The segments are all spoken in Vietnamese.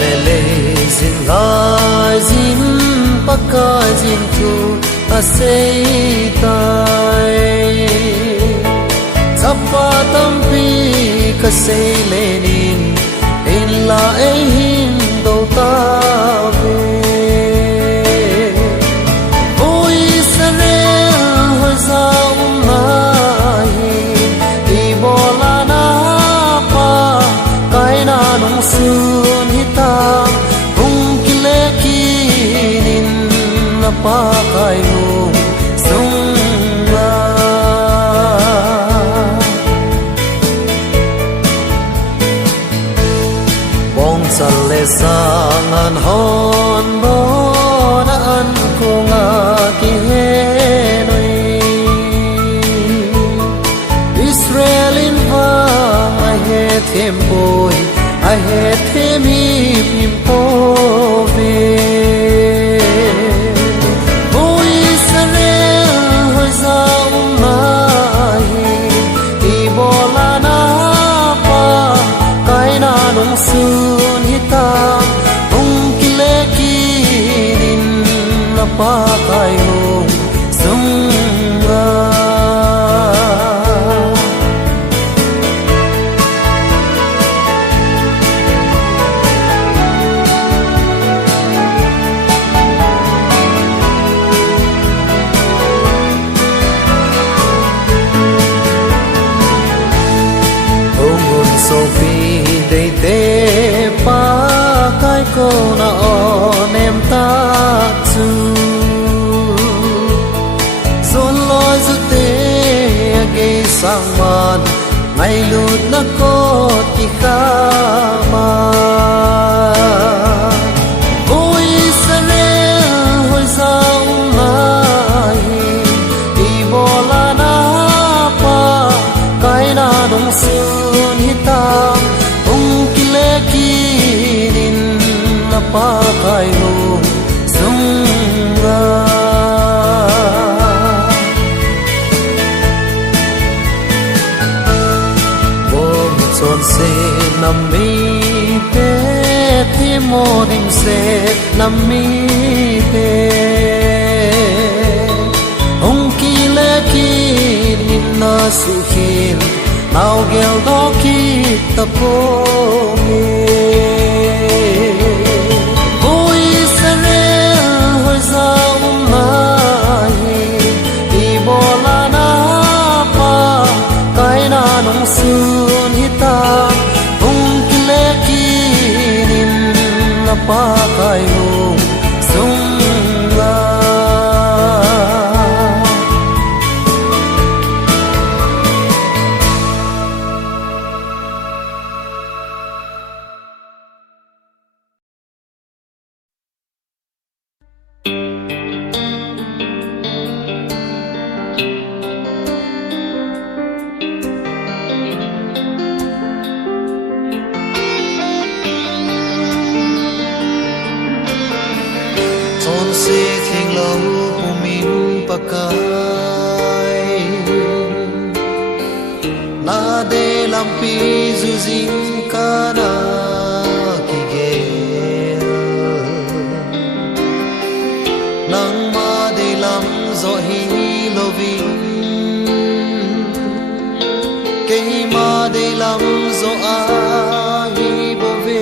le le zin lai zin pakka zin thu asei tai chapa tampi ka sei lenin in la ei hin do ta ve oi sare hoi za mai i bola na pa kai na nong sun hita hung kile kinin na pa kai hung sung la bong sale sangan hon bo na an ko nga ki he noi Israelin va I hate him boy I hate him him po ve boy Israel hoi za mai i bola na pa kai na nong sun hita hung kile kinin na pa kai hung sung ra Sophie they te pa kai ko na on em ta chu zon loi zu te age sang man ngai lut na ko ti kha ma oi sare hoi sa mai i bola na pa kai na dong sun hita hung kile kinin na pa kai hung sung ra bom chon se nam mi te thi mo ding se nam mi te hung kile kinin na su hin nào gheo đó khi ta po me oi Israel hoi za mai i bola na pa kai na nong sun hita hung kile kinin na pa kai hung sung la na de lampi zu zing kana ki ge nang ma de lam zo hi lovin ke ma de lam zo a hi bo ve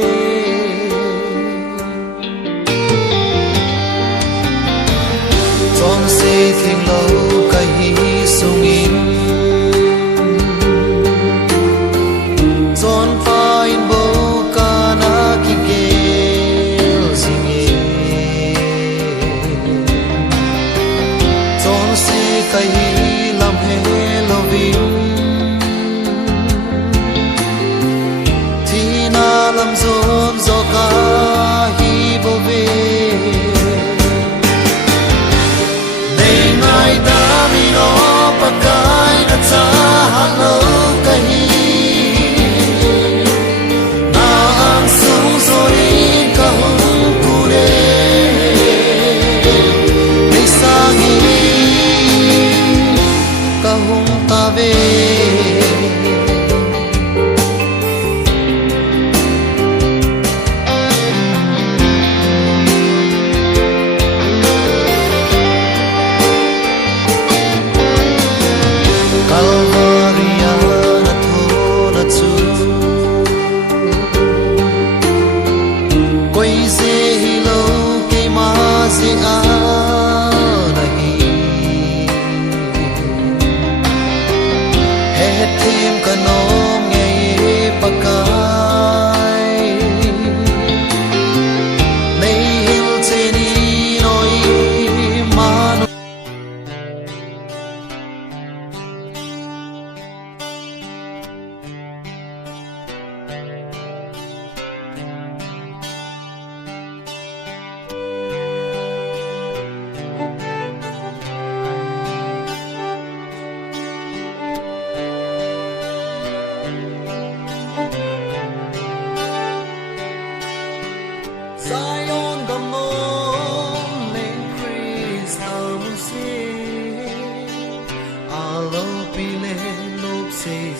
chon se thing lo kai hi sung in zon fa in bo kana ki ge singe zon se kai lam he lovin thina lam zon zo ka hi bo ve nei ngai da mi no pa kai na cha hello kai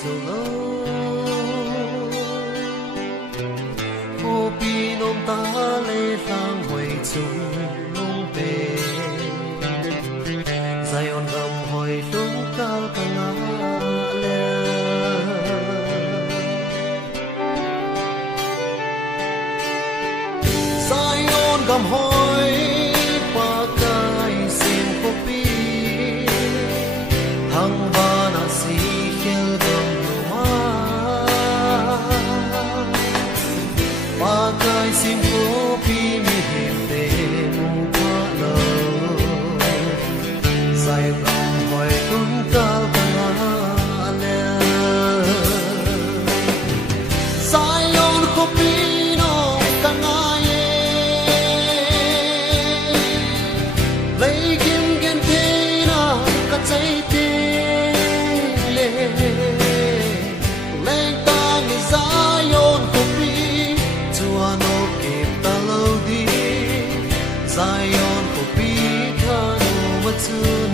dầu lâu cô pi nôm ta lê lang hoài chung nung bề dài on gầm hồi đúng cao cả ngã lê dài on gầm hồi qua cái xin cô pi hằng ba na si khel gầm ma qua cái xin cô pi mi hiểm tê mu qua lơ dài gầm hồi đúng cao cả ngã lê dài on cô pi no cả ngã lấy kim gen thế na cả trái tim lên ta nghe Zion kopi chua no kịp ta lâu đi Zion kopi tha no mất chun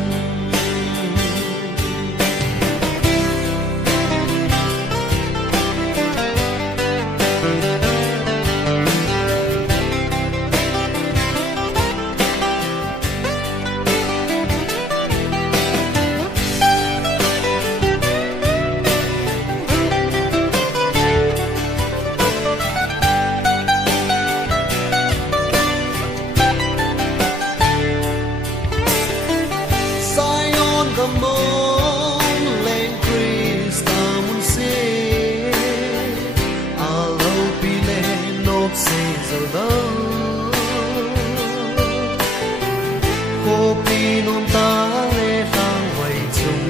kopi non ta lê lang hoài chung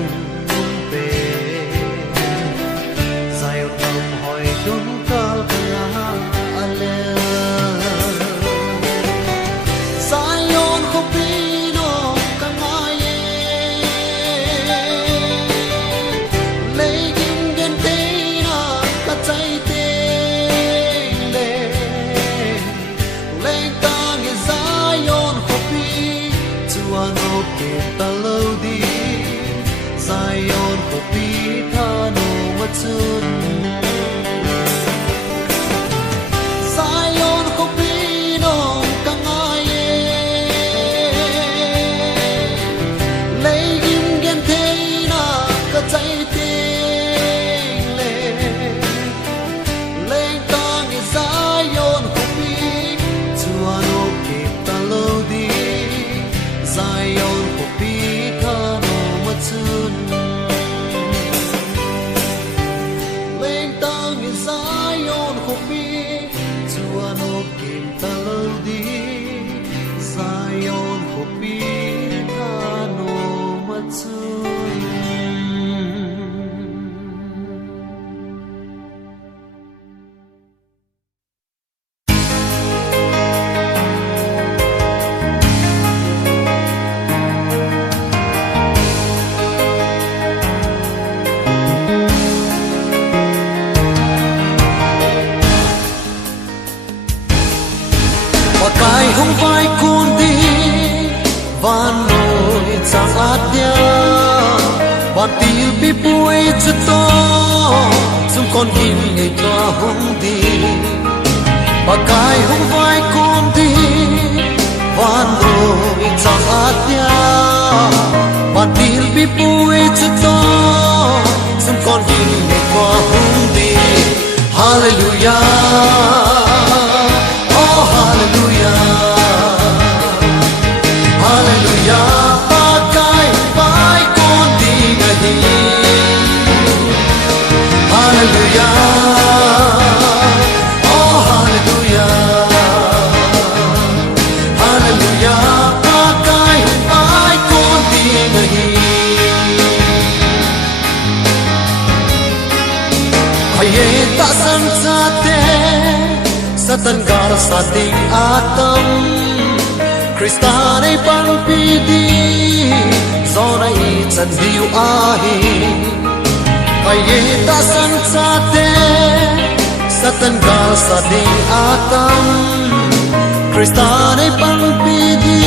nung bề dài tâm hỏi đúng cao cả lê Zion kopi no cả ngài lấy kim gen thế na cả trái tim lên ta nghe Zion kopi chua no kịp ta lâu đi Zion kopi tha no mất chun Zion kopi no cả ngài lấy kim gen thế na cả trái tim lên ta nghe Zion kopi chua no kịp ta lâu đi Zion kopi tha no mất chun lên ta nghe Zion kopi chua no kịp ta lâu đi Zion kopi tha no mất chun cái không phải cuốn đi và nỗi chẳng át nhớ và tiêu bị bụi cho to chúng con nhìn ngày qua hôm đi và cái không phải cuốn đi và nỗi chẳng át nhớ và tiêu bị bụi cho to chúng con nhìn ngày qua hôm đi Hallelujah. Hallelujah, pakai pai con đi ngày Hallelujah, oh Hallelujah, Hallelujah, pakai pai con đi ngày Hãy ta san sa te Satan gar sa ting atam Krista nei pan pi di zo na I chan diu a hi Hãy ta san sa te Satan gar sa ting atam Krista nei pan pi di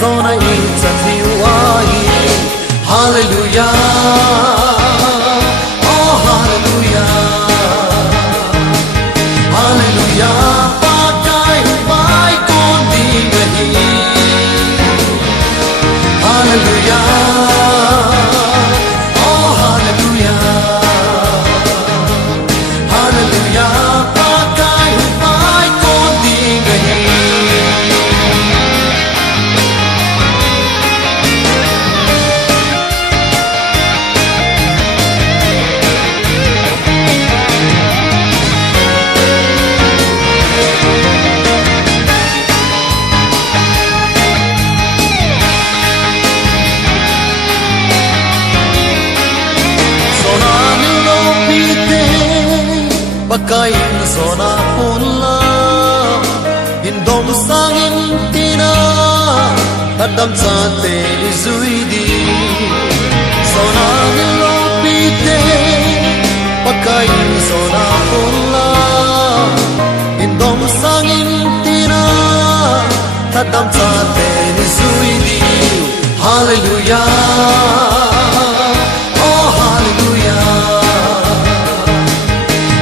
zo na I chan diu a hi Hallelujah. pagkain zona punla in dom sangin tina adam chate ni zuidi zona ni lopite pagkain zona punla in dom sangin tina adam chate ni zuidi hallelujah oh hallelujah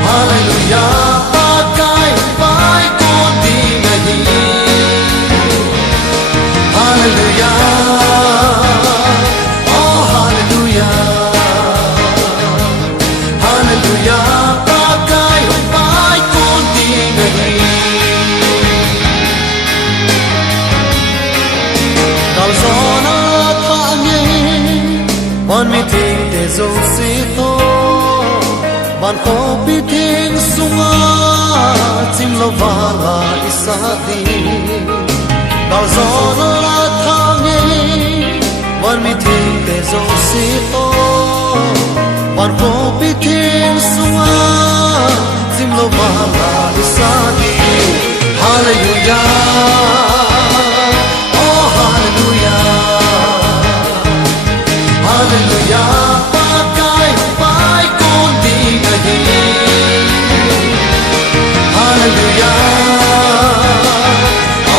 hallelujah pakai pai ko di nahi hallelujah oh hallelujah hallelujah pakai pai ko di nahi kau zona tha nge wan mi ting te zo si to ban ko pi ting sunga chim lo wala isati dal zona la thange ban mi ting te zo si to ban ko pi ting sunga chim lo wala isati hallelujah oh hallelujah hallelujah pakai pai kon di nahi hallelujah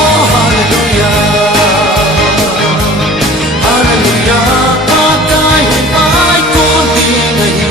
oh hallelujah hallelujah pakai pai kon di nahi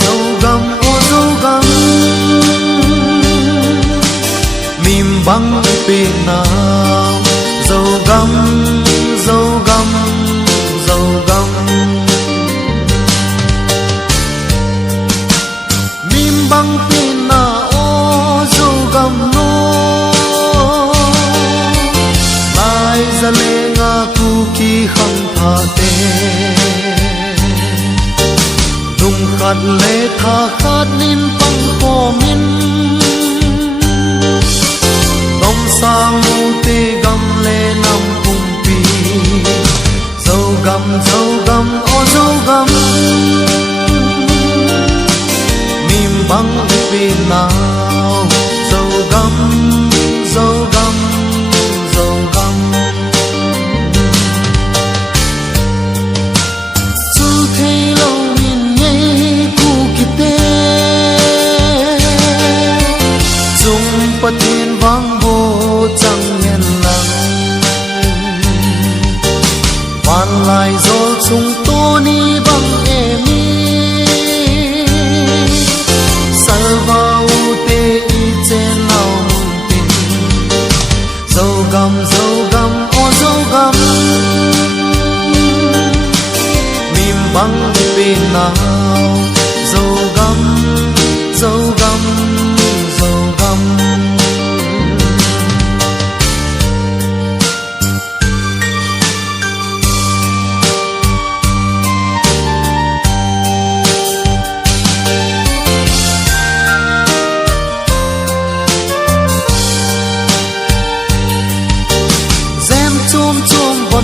dâu gầm ô dâu gầm mìm băng bên nào dâu gầm dâu gầm dâu gầm mìm băng bên nào ô dâu gầm nô lai ra lê nga cu ki không tha tê khát lệ tha khát nín băng khô min đông sang mu tê gam lệ nam cùng pi dâu gam ô dâu gam mìm băng bên nào dâu gam dâu gam dâu gam chu thấy lâu bất thiên vang vô chẳng nhân lặng van lại rồi chúng tôi ni bằng emi salva ute i trên nào môn tin dâu gam ô dâu gam mìm băng bên nào dâu gam dâu gam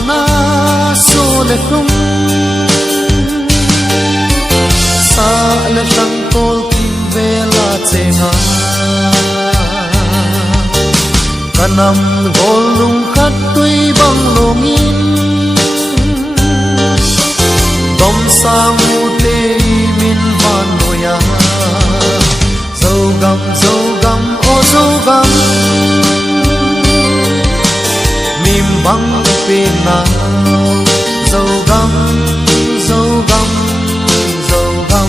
na so le kum sa le sang tol kim vela chenga kanam golung khat tui bang longin dom sang mu te min van noya dâu gam ô dâu gam mìm băng bên nào dâu gam dâu gam dâu gam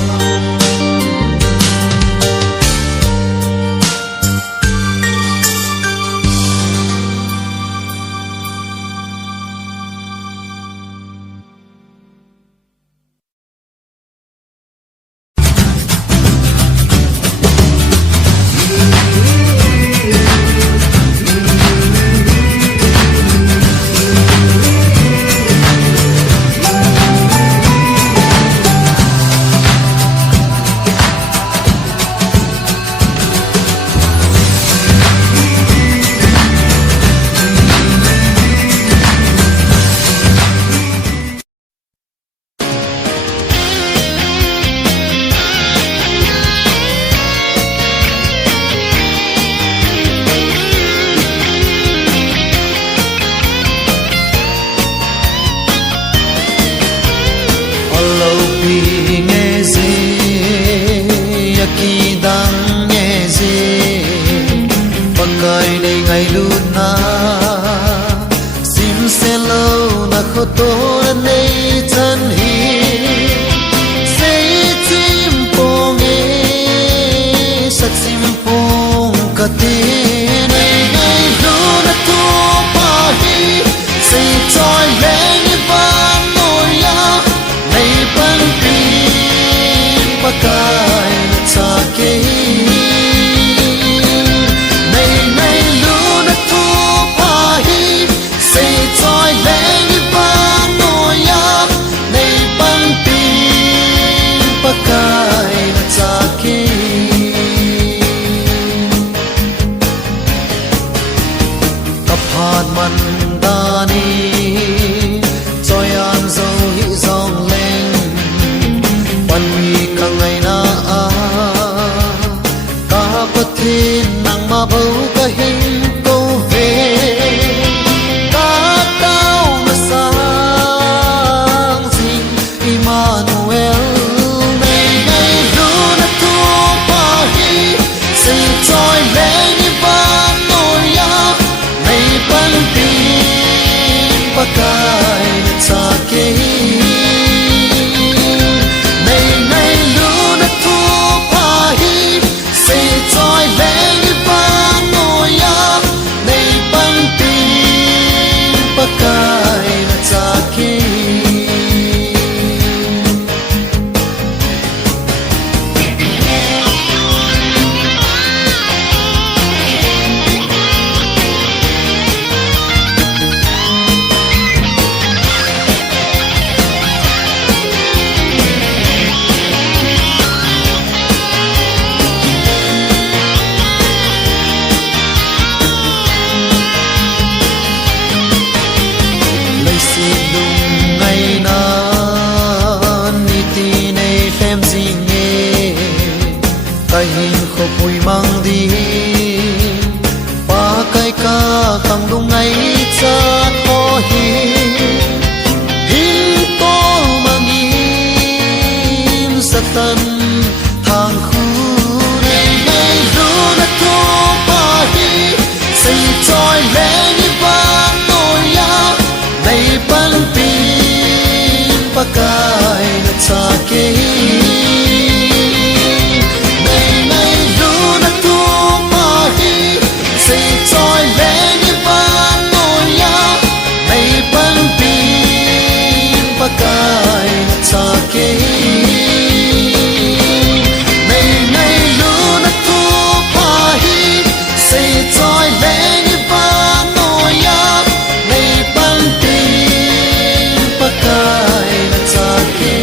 na sim se lo na kho to nei chan hi sei chim pong e sa chim pong ka te nei nei lo na to pa hi sei choi le ni ba no ya nei pan pi pa kai na cha ke man dani choyan zo hi zong leng pan mi ka ngai na a ka pathin nang ma bo ka hin ko ve ka tao na sang sing Emmanuel nei nei lu na tu pa hi sei choi leng ni ba no ya nei pan pakai na cha ke nei nei lu na tu pa hi sei choi le ni ba no ya nei pan tin pakai na cha ke kai hin kho pui mang di pa kai ka tang lu ngai cha tho hi hin to mang im satan thang khu nei nei lu na to pa hi sei choi le ni ba no ya nei pan pin pa kai na cha ke pakai na cha ke nei nei lu na tu pa hi sei choi le ni ba no ya nei pan tin pakai na cha ke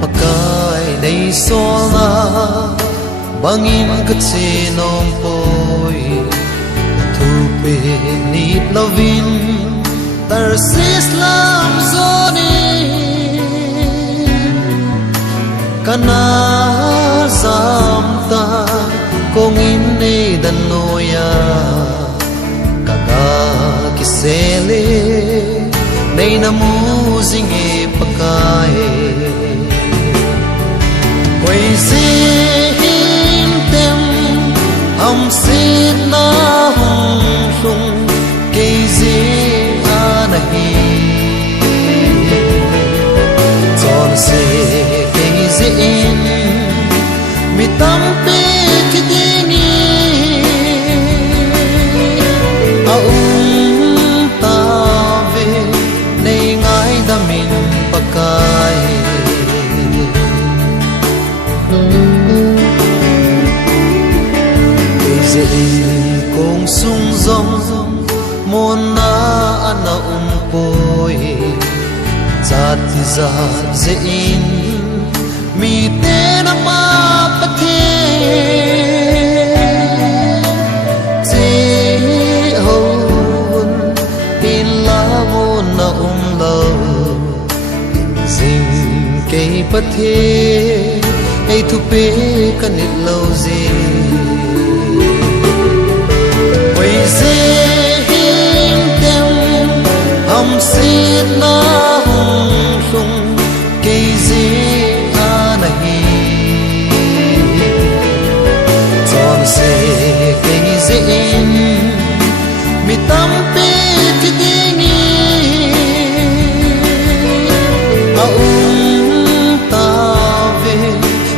pakai nei sola bangin ka chinom poi thu pe ni lovin tar sislam zoni kana zamta kongin nei dan noya kaka kisele nei namu zinge pakai quay xin tem hầm xin na hồng sung cây dê a nahi tròn se cây dê in mi tâm pe ki dini a ta ve nei ngai da min pakai mona ana poi zat zat zein mi te na ma pathe je ho in la mona lo zing ke pathe ei thu pe kanit lo je oi je sit na hung sung cây gì a nahi chọn se cây gì mi tam pe ti ni a ta ve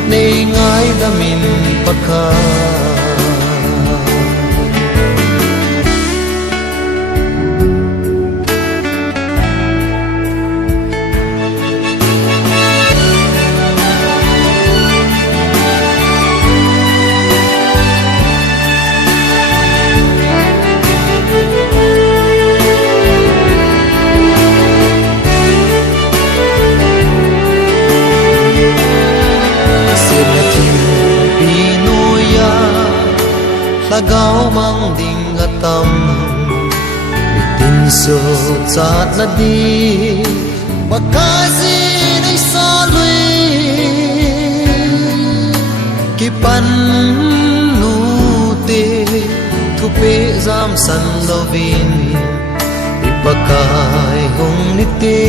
nei ngai da min pakha gao mang ding atam tin so chat na di bakazi nei sa lui ki pan nu te thu pe jam san lovin ipakai hong ni te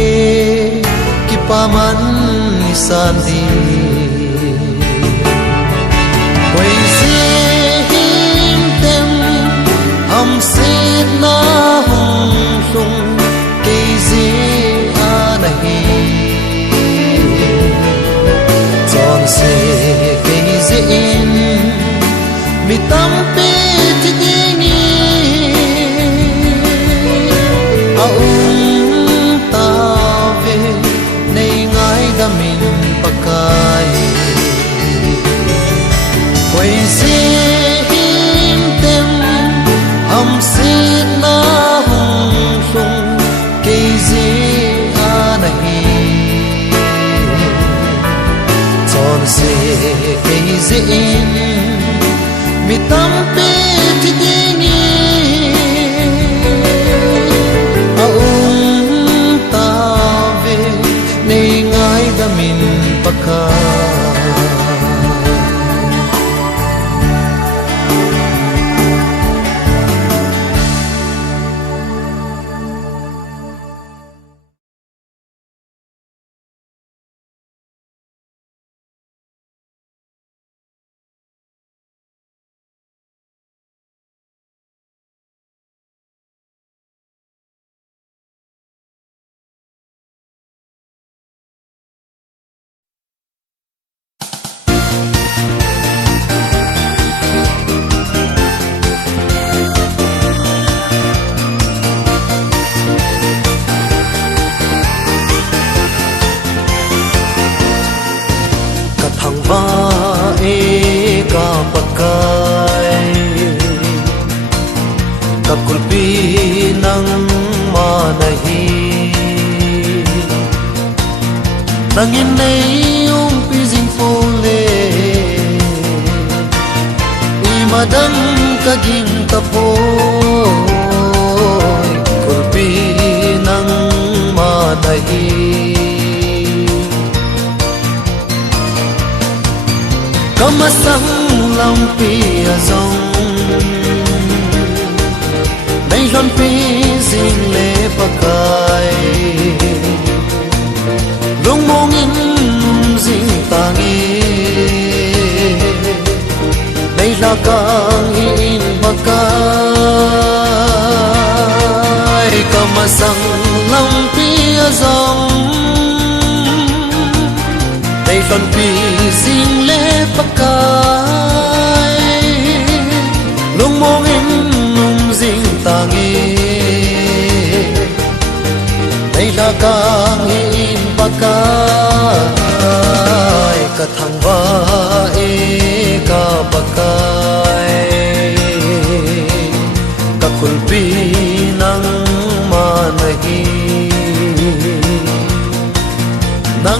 ki paman ni san di sit na hung sung cây gì a nahi chọn se cây gì mi tam pe ti ni a ta ve nei ngai da min pakai quay gì sit na hung sung cây gì a nahi chọn se cây gì mi tam pe ti ni a ta ve nei ngai da min pakha kulpi nang manahi nangin nei pizing fole imadang kaging tapoy kulpi nang manahi kamasang lampi azong nei lon pi zing le pakai lung mong in zing tangi nei la kang in pakai kamasang lam pi azong nei lon pi zing le pakai lung mong in zing tangi nei la kang in pakai ka thang va e ka pakai ka kulpi nang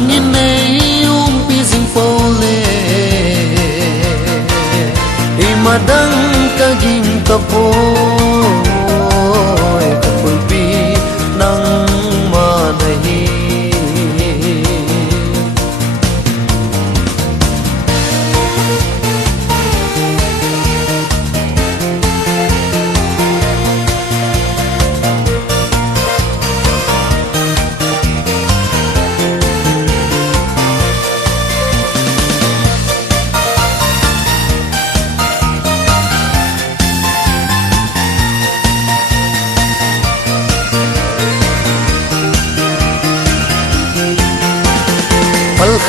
nangin nei pi jing pole imadang kaging tapo kapulpi nang manahi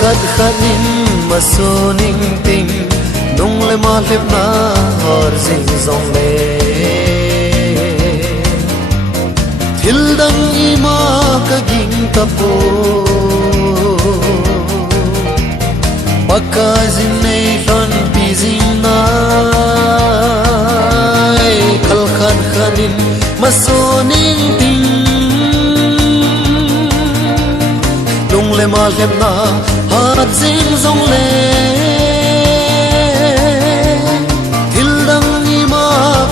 khát khanin masuning ting nung le ma lep na har jing zong le thil dang ima ka ging tapo pakka jin nei lon pi jing na khal khat khanin masuning ting nung le ma lep na hat jing zong le thil dang ni ma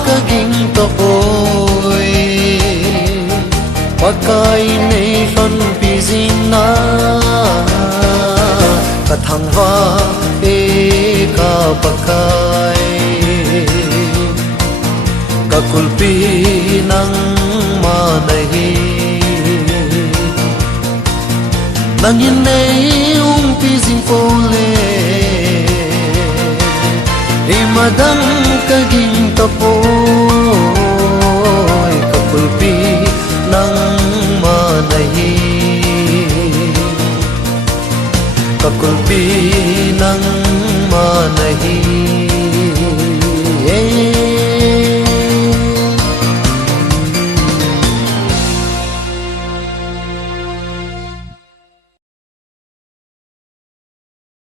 ka ging to oi pakai nei lon pi jing na ka thang wa e ka pakai ka kulpi nang ma nahi nangin nei pi jing pole imadang kaging tapo kapulpi nang manahi kakulpi nang manahi